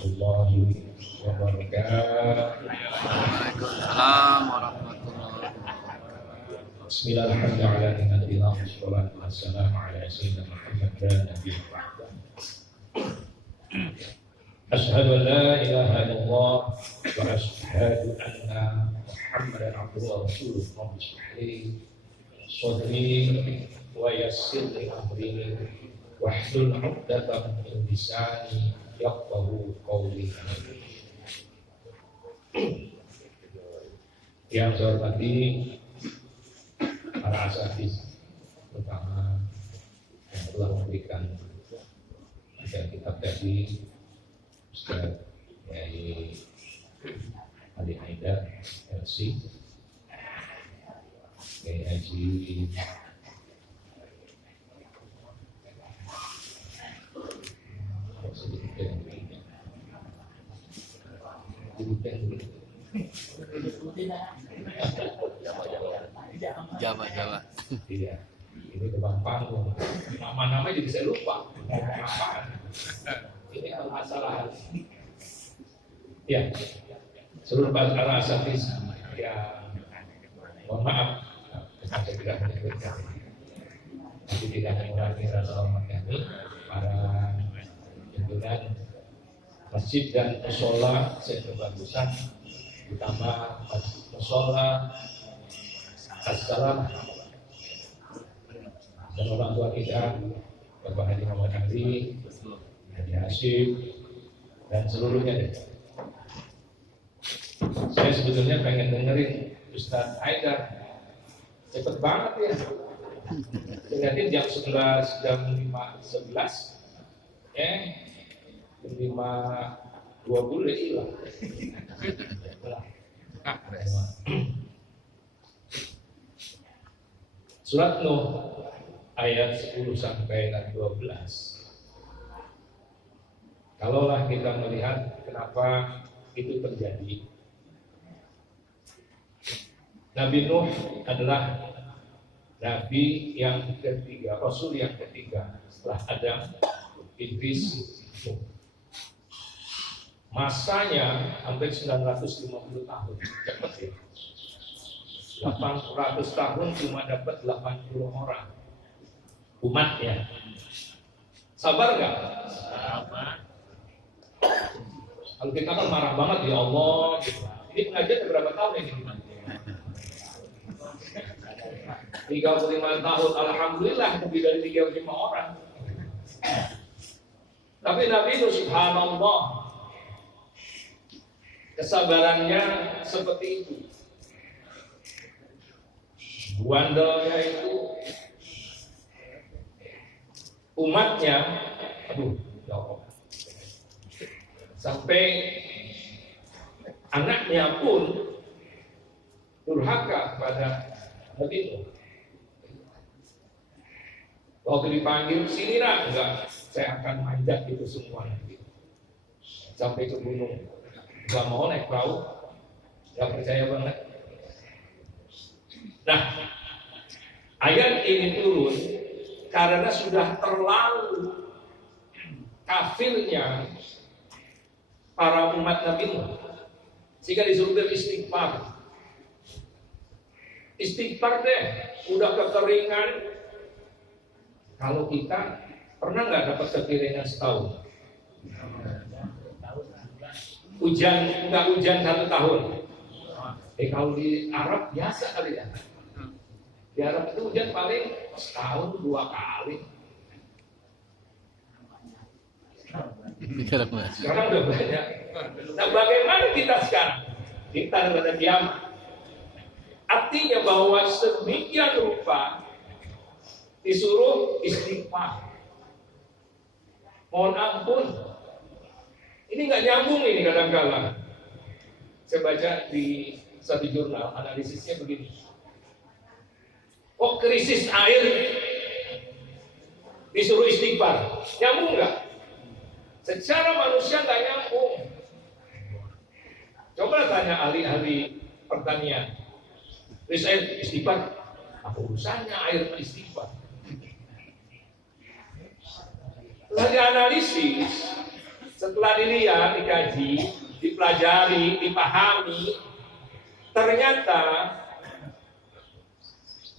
warahmatullahi wabarakatuh. Waalaikumsalam warahmatullahi wabarakatuh. Bismillahirrahmanirrahim. Wassalatu wassalamu ala sayyidina Muhammad wa nabiyina ba'da. Asyhadu an la ilaha illallah wa asyhadu anna Muhammadan abduhu wa rasuluh. Rabbi shrah li sadri wa yassir li amri wahlul 'uqdatam min lisani yafqahu qawli. Yang saya hormati para asatidz, terutama yang telah memberikan kitab tadi, Ustaz Yai Adi Haidar LC, Yai Haji Jawa. Iya, ini tebang panggung. Nama-nama jadi saya lupa. Ini kalau masalah. Ya, seluruh para asatidz ya, mohon maaf, saya tidak menyebutkan. Tapi tidak mengurangi rasa hormat kami para pimpinan masjid dan mushola sekebagusan, utama mushola Assalam dan orang tua kita, Bapak Haji Muhammad Ali, Haji Hashim, dan seluruhnya. Saya sebetulnya pengen dengerin Ustaz Haidar, cepet banget ya. Lihatin jam 11, jam 5.11, jam 5.20 hilang. Surat Nuh ayat 10 sampai 12. Kalaulah kita melihat kenapa itu terjadi. Nabi Nuh adalah Nabi yang ketiga, Rasul yang ketiga setelah Adam, Idris, Nuh. Masanya hampir 950 tahun. Cepat ya. 800 tahun cuma dapat 80 orang umatnya. Sabar nggak? Sabar. Kalau kita kan marah banget, ya Allah gitu. Ini pengajian berapa tahun ini? 35 tahun, alhamdulillah lebih dari 35 orang. Tapi Nabi itu subhanallah, kesabarannya seperti itu. Wandelnya itu umatnya, ya Allah, sampai anaknya pun durhaka pada Nabi Nuh. Waktu dipanggil, sini nak, enggak, saya akan manjat itu semua nanti sampai ke gunung. Enggak mau naik perahu, enggak percaya banget. Nah, ayat ini turun karena sudah terlalu kafirnya para umat Nabi Nuh, sehingga disuruh beristighfar. Istighfar deh, udah kekeringan. Kalau kita pernah nggak dapat kekeringan setahun? Nggak hujan 1 tahun. Kalau di Arab biasa kali ya. Di Arab itu hujan paling setahun 2 kali. Sekarang udah banyak. Nah, bagaimana kita sekarang? Kita pada kiamat. Artinya bahwa sedemikian rupa disuruh istighfar, mohon ampun. Ini nggak nyambung ini kadang-kadang. Saya baca di satu jurnal analisisnya begini. Krisis air disuruh istighfar, nyambung nggak? Secara manusia nggak nyambung. Coba tanya ahli-ahli pertanian, terus air istighfar, apa urusannya air istighfar? Lagi analisis, Setelah dilihat, dikaji, dipelajari, dipahami, ternyata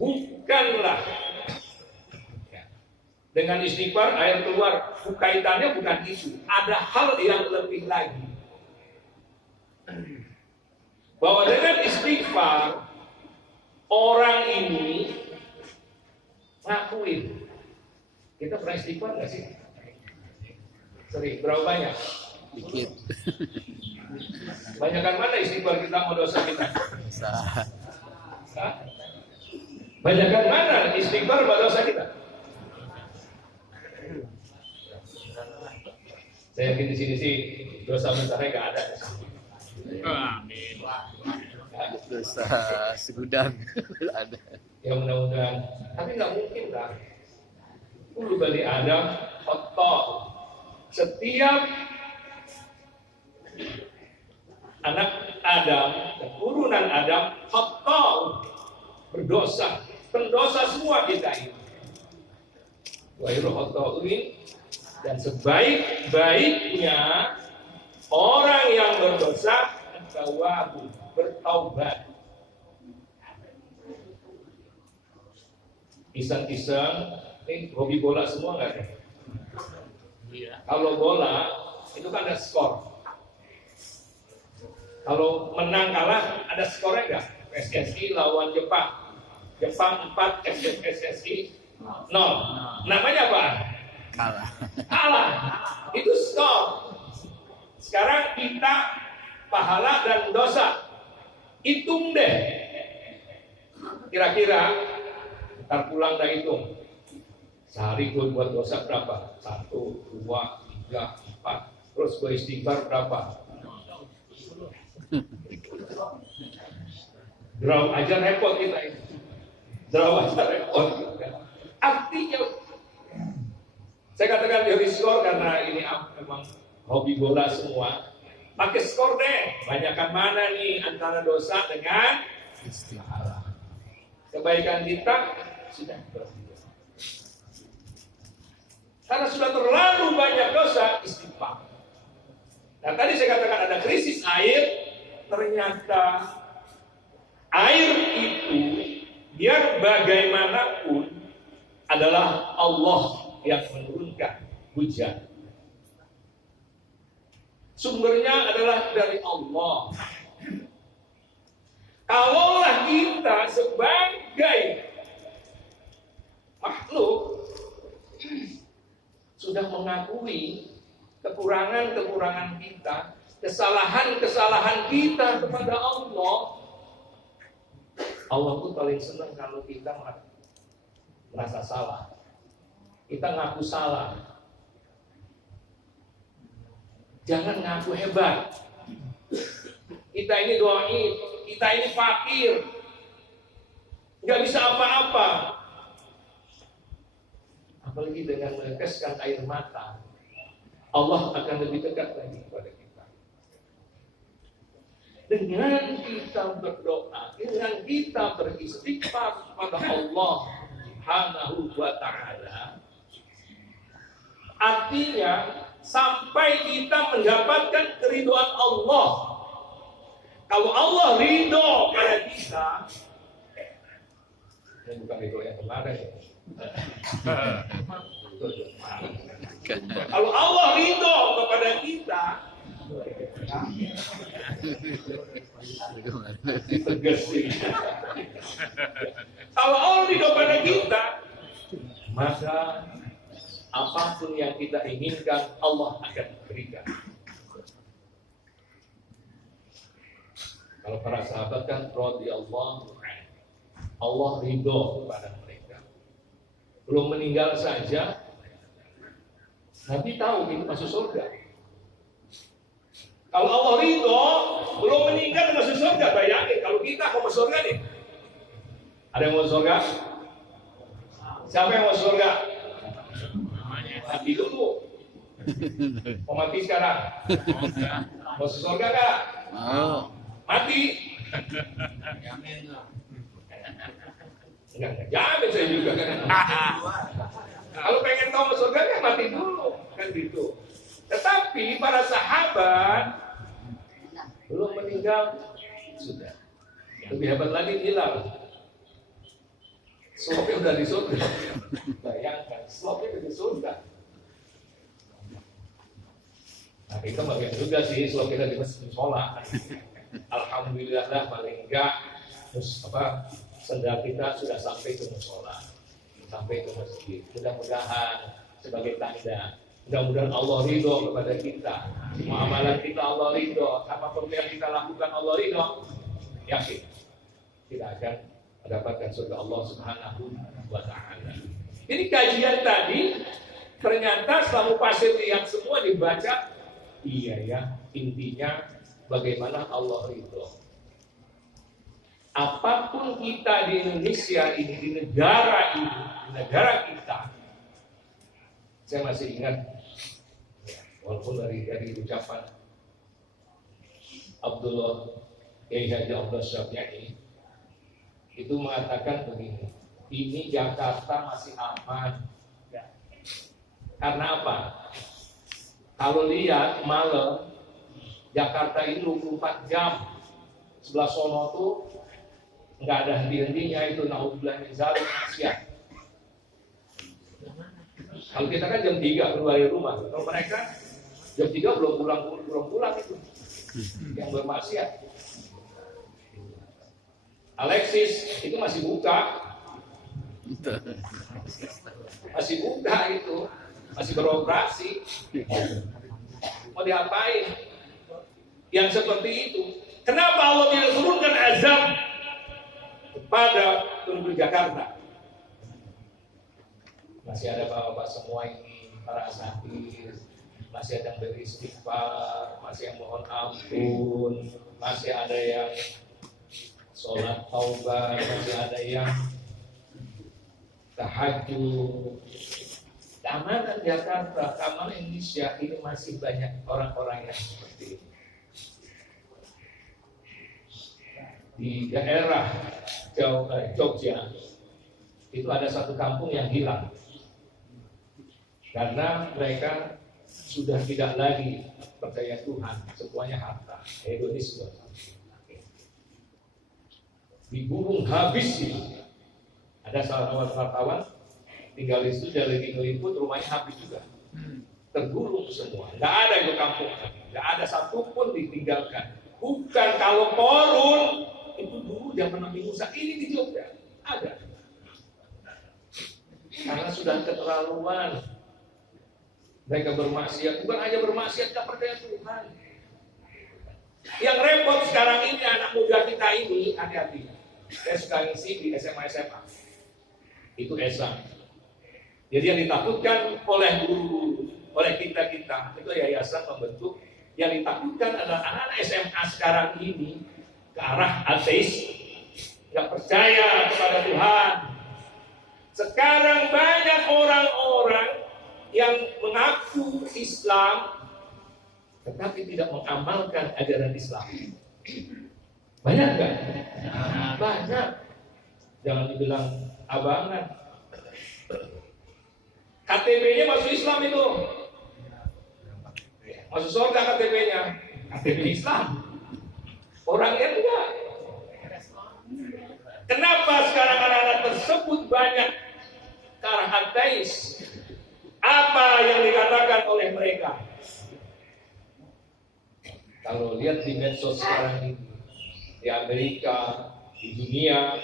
bukanlah dengan istighfar air keluar. Kaitannya bukan itu. Ada hal yang lebih lagi. Bahwa dengan istighfar orang ini ngakuin. Kita pernah istighfar nggak sih? Sering. Berapa banyak? Dikit. Banyakan mana istighfar kita mau dosa kita? Sah. Hah? Banyakan mana istighfar mau dosa kita? Saya yakin di sini sih dosa besarnya nggak ada. Dosa segudang ada. Ya mudah-mudahan. Tapi nggak mungkin lah. Dulu bani Adam, khata. Setiap anak Adam, keturunan Adam, khata, berdosa. Pendosa semua kita ini. Wa khata'in, dan sebaik-baiknya orang yang berdosa tawwab, bertaubat. Iseng-iseng, ini hobi bola semua nggak ada? Iya. Kalau bola itu kan ada skor. Kalau menang kalah ada skornya nggak? PSSI lawan Jepang. Jepang 4, SSI 0. Namanya apa? Kalah. Itu skor. Sekarang kita pahala dan dosa. Hitung deh. Kira-kira ntar pulang dah hitung. Sehari gue buat dosa berapa? 1, 2, 3, 4. Terus gue istighfar berapa? Draw aja repot kita ini. Draw aja repot. Artinya saya katakan teori skor karena ini memang hobi bola semua. Pakai skor deh. Banyakkan mana nih antara dosa dengan istighfar. Kebaikan kita sudah berarti. Karena sudah terlalu banyak dosa, istighfar. Nah tadi saya katakan ada krisis air. Ternyata air itu biar bagaimanapun adalah Allah yang menurunkan hujan. Sumbernya adalah dari Allah. Kalaulah kita sebagai makhluk sudah mengakui kekurangan-kekurangan kita, kesalahan-kesalahan kita kepada Allah, Allah tuh paling senang kalau kita merasa salah. Kita ngaku salah. Jangan ngaku hebat. Kita ini doain, kita ini fakir, nggak bisa apa-apa. Apalagi dengan meneteskan air mata, Allah akan lebih dekat lagi kepada kita. Dengan kita berdoa, dengan kita beristighfar kepada Allah Subhanahu wa ta'ala, artinya sampai kita mendapatkan keridhaan Allah. Kalau Allah ridho pada kita, ini bukan ridho yang kemarin ya. Kalau Allah ridho kepada kita, kalau Allah ridho pada kita, maka apapun yang kita inginkan Allah akan berikan. Kalau para sahabat kan radhiyallahu anhu, Allah ridho kepada mereka. Belum meninggal saja, Nabi tahu ini masuk surga. Kalau Allah ridho, belum meninggal masuk surga. Bayangin kalau kita mau masuk surga nih. Ada yang mau surga? Siapa yang mau surga? Mati dulu. Mau mati sekarang? Mau masuk surga nggak? Mau. Mati. Enggak jamin saya juga kan. Kalau pengen tahu masuk surga kan mati dulu kan gitu. Tetapi para sahabat belum meninggal sudah. Lebih hebat lagi Bilal. Slopnya udah di surga. Bayangkan, slopnya udah di surga. Nah, kita bagian juga sih, slop kita di musola. Alhamdulillah lah, paling enggak sendal kita sudah sampai ke musola, sampai ke masjid. Mudah-mudahan sebagai tanda, mudah-mudahan Allah ridho kepada kita. Semua amalan kita Allah ridho. Apapun yang kita lakukan Allah ridho. Yakin kita akan mendapatkan surga Allah Subhanahu wa Ta'ala. Ini kajian tadi ternyata selalu pasir yang semua dibaca. Iya ya, intinya bagaimana Allah ridho. Apapun kita di Indonesia ini, di negara ini, di negara kita, saya masih ingat, walaupun dari ucapan Abdullah Kiai Haji Abdul Syafi'i itu mengatakan begini, ini Jakarta masih aman. Karena apa? Kalau lihat malam Jakarta ini 24 jam, sebelah sono tuh nggak ada henti-hentinya itu naudzubillah min zalik maksiat. Kalau kita kan jam 3 keluar dari rumah, kalau mereka jam 3 belum pulang itu yang bermaksiat. Alexis itu masih buka itu, masih beroperasi. Mau diapain? Yang seperti itu. Kenapa Allah tidak turunkan azab kepada penduduk Jakarta? Masih ada bapak-bapak semua ini, para asatidz, masih ada yang beristighfar, masih yang mohon ampun, masih ada yang sholat taubat, masih ada yang tahajud. Keamanan Jakarta, keamanan Indonesia ini masih banyak orang-orang yang seperti ini. Di daerah Jogja itu ada satu kampung yang hilang karena mereka sudah tidak lagi percaya Tuhan, semuanya harta, hedonisme. Dibunuh habis itu. Ada salah satu wartawan tinggal di situ, dari ngeliput rumahnya habis juga, tergulung semua, nggak ada itu kampung, nggak ada satupun ditinggalkan. Bukan kalau korun itu dulu zaman Nabi Musa, ini di Jogja ada, karena sudah keterlaluan mereka bermaksiat. Bukan hanya bermaksiat, nggak percaya Tuhan. Yang repot sekarang ini anak muda kita ini, hati-hati. Saya suka ngisi di SMA itu Esa. Jadi yang ditakutkan oleh guru, oleh kita itu yayasan membentuk. Yang ditakutkan adalah anak-anak SMA sekarang ini ke arah ateis, nggak percaya kepada Tuhan. Sekarang banyak orang-orang yang mengaku Islam tetapi tidak mengamalkan ajaran Islam. Banyak nggak? Banyak. Jangan dibilang abangan. KTP-nya masuk Islam itu, masuk surga KTP-nya, KTP Islam. Orangnya enggak. Kenapa sekarang anak-anak tersebut banyak ke arah ateis? Apa yang dikatakan oleh mereka? Kalau lihat di medsos sekarang ini, di Amerika, di dunia,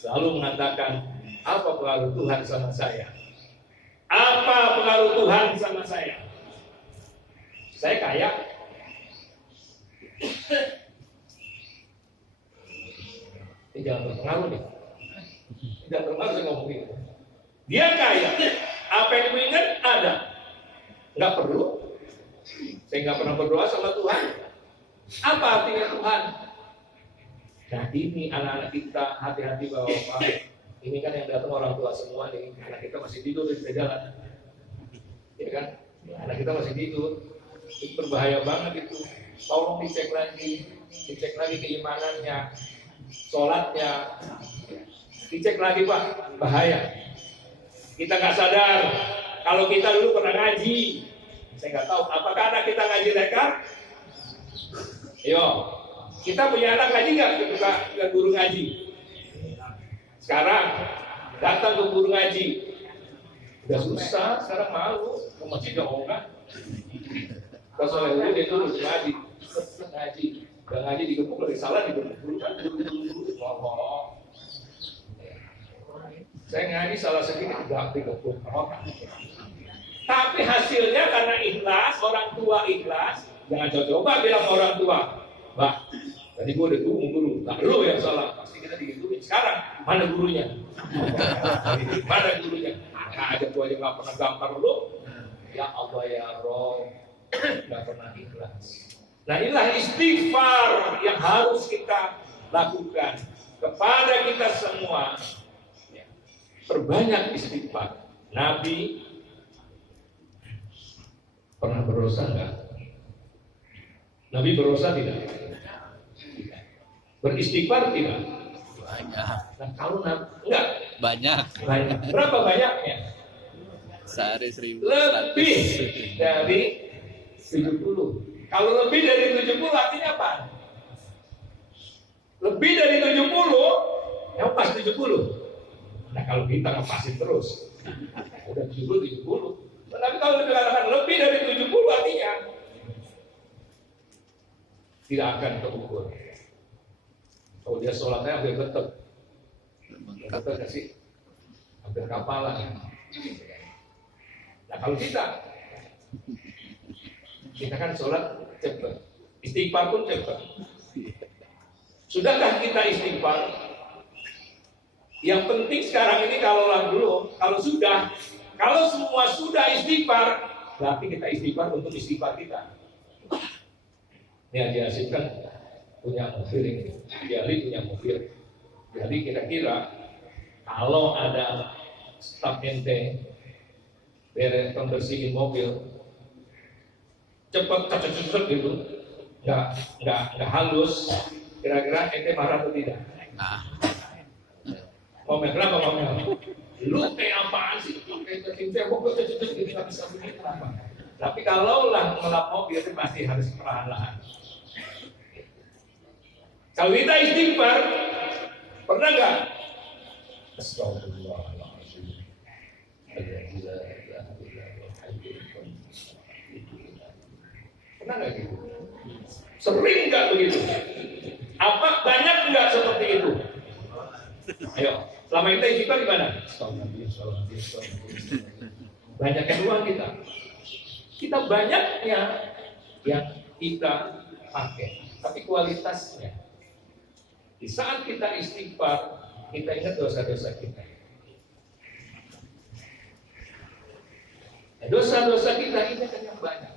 selalu mengatakan, apa pengaruh Tuhan sama saya? Apa pengaruh Tuhan sama saya? Saya kaya. Ini jangan berpengaruh nih. Jangan berpengaruh saya ngomong gitu. Dia kaya. Apa yang diingat ada. Nggak perlu. Saya nggak pernah berdoa sama Tuhan. Apa artinya Tuhan? Nah ini anak-anak kita, hati-hati Bapak. Ini kan yang datang orang tua semua nih. Anak kita masih tidur di jalan. Ya kan? Anak kita masih tidur. Itu berbahaya banget itu. Tolong dicek lagi keimanannya, sholatnya. Dicek lagi Pak, bahaya. Kita nggak sadar kalau kita dulu pernah ngaji. Saya nggak tahu. Apakah anak kita ngaji TK? Yo, kita punya anak ngaji nggak ke guru ngaji? Sekarang datang ke guru ngaji, udah susah. Sekarang malu, ke masjid nggak mau kan? Ke Solehulu dia tuh ngaji, udah ngaji digebuk lagi salah digebuk dulu kan? Saya ngaji salah sedikit tidak digebuk. Tapi hasilnya karena ikhlas, orang tua ikhlas. Jangan coba bilang orang tua, Mbak, tadi gue udah guru, tak lu yang salah. Pasti kita digituin. Sekarang mana gurunya? Mana gurunya? Nah, aja tua aja nggak pernah gampar lu. Ya Allah ya Rob, nggak pernah ikhlas. Nah inilah istighfar yang harus kita lakukan kepada kita semua. Perbanyak istighfar. Nabi pernah berdosa enggak? Nabi berdosa tidak? Beristighfar tidak? Banyak. Nah, kalau Nabi enggak? Banyak. Banyak. Berapa banyaknya? Sehari 1.000. Lebih dari 70. Kalau lebih dari 70 artinya apa? Lebih dari 70, yang pas 70. Nah kalau kita ngepasin terus, udah 70. Tapi kalau dikatakan lebih dari 70 artinya tidak akan terukur. Kalau dia sholatnya hampir betul, betul nggak sih? Hampir kapalan. Nah kalau kita kan sholat cepat, istighfar pun cepat. Sudahkah kita istighfar? Yang penting sekarang ini kalau semua sudah istighfar, berarti kita istighfar untuk istighfar kita. Ini Haji Hasim kan punya mobil ini, Jali punya mobil. Jadi kira-kira kalau ada staf ente beres pembersihin mobil, cepat gitu, nggak halus, kira-kira ente marah atau tidak? Ngomel, kenapa ngomel? Lu kayak apaan sih? Kayak cinta, kok gue cecet gitu nggak bisa begini, kenapa? Tapi kalau lah ngelap mobil itu pasti harus perlahan-lahan. Kalau kita istighfar, pernah nggak? Astagfirullahaladzim. Pernah nggak gitu? Sering nggak begitu? Apa banyak nggak seperti itu? Ayo, selama kita istighfar gimana? Banyaknya doang kita. Kita banyaknya yang kita pakai, tapi kualitasnya. Di saat kita istighfar, kita ingat dosa-dosa kita. Dosa-dosa kita ini kan yang banyak.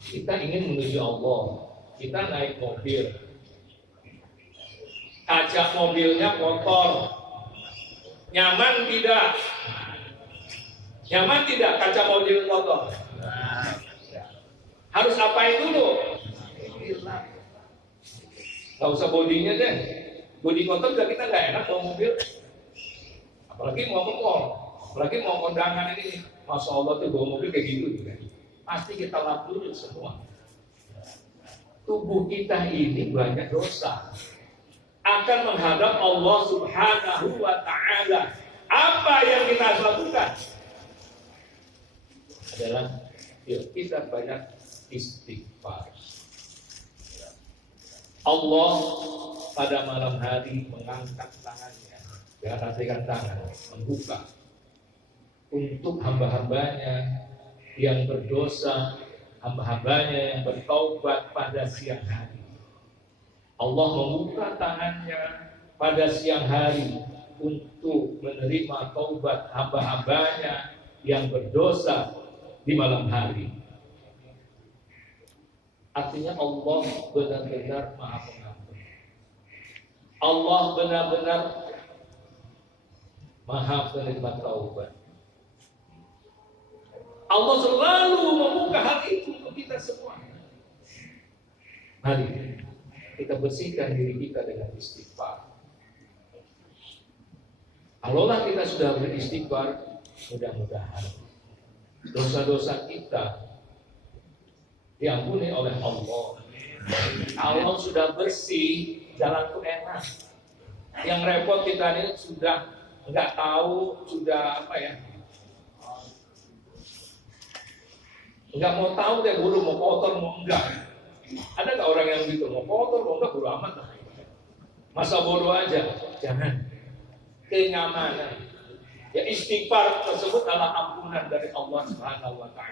Kita ingin menuju Allah, kita naik mobil, kaca mobilnya kotor, nyaman tidak? Nyaman tidak kaca mobil kotor? Harus apain dulu? Gak usah bodinya deh, bodi kotor juga kita nggak enak bawa mobil, apalagi mau ke mall, apalagi mau kondangan ini, masya Allah tuh bawa mobil kayak gitu juga. Pasti kita lap dulu semua. Tubuh kita ini banyak dosa, akan menghadap Allah Subhanahu wa Ta'ala. Apa yang kita harus lakukan adalah yuk kita banyak istighfar. Allah pada malam hari mengangkat tangannya, diangkatkan tangan, membuka untuk hamba-hambanya yang berdosa, hamba-hambanya yang bertaubat pada siang hari. Allah membuka tangannya pada siang hari untuk menerima taubat hamba-hambanya yang berdosa di malam hari. Artinya Allah benar-benar Maha Pengampun. Allah benar-benar Maha penerima taubat. Allah selalu membuka hati itu untuk kita semua. Mari kita bersihkan diri kita dengan istighfar. Kalaulah kita sudah beristighfar, mudah-mudahan dosa-dosa kita diampuni oleh Allah. Allah sudah bersih, jalan tuh enak. Yang repot kita ini sudah nggak tahu, sudah apa ya? Nggak mau tahu deh, bodoh mau kotor mau enggak. Ada nggak orang yang gitu, mau kotor mau enggak bodoh amat lah. Masa bodoh aja, jangan. Kenyamanan. Ya istighfar tersebut adalah ampunan dari Allah Subhanahu wa taala.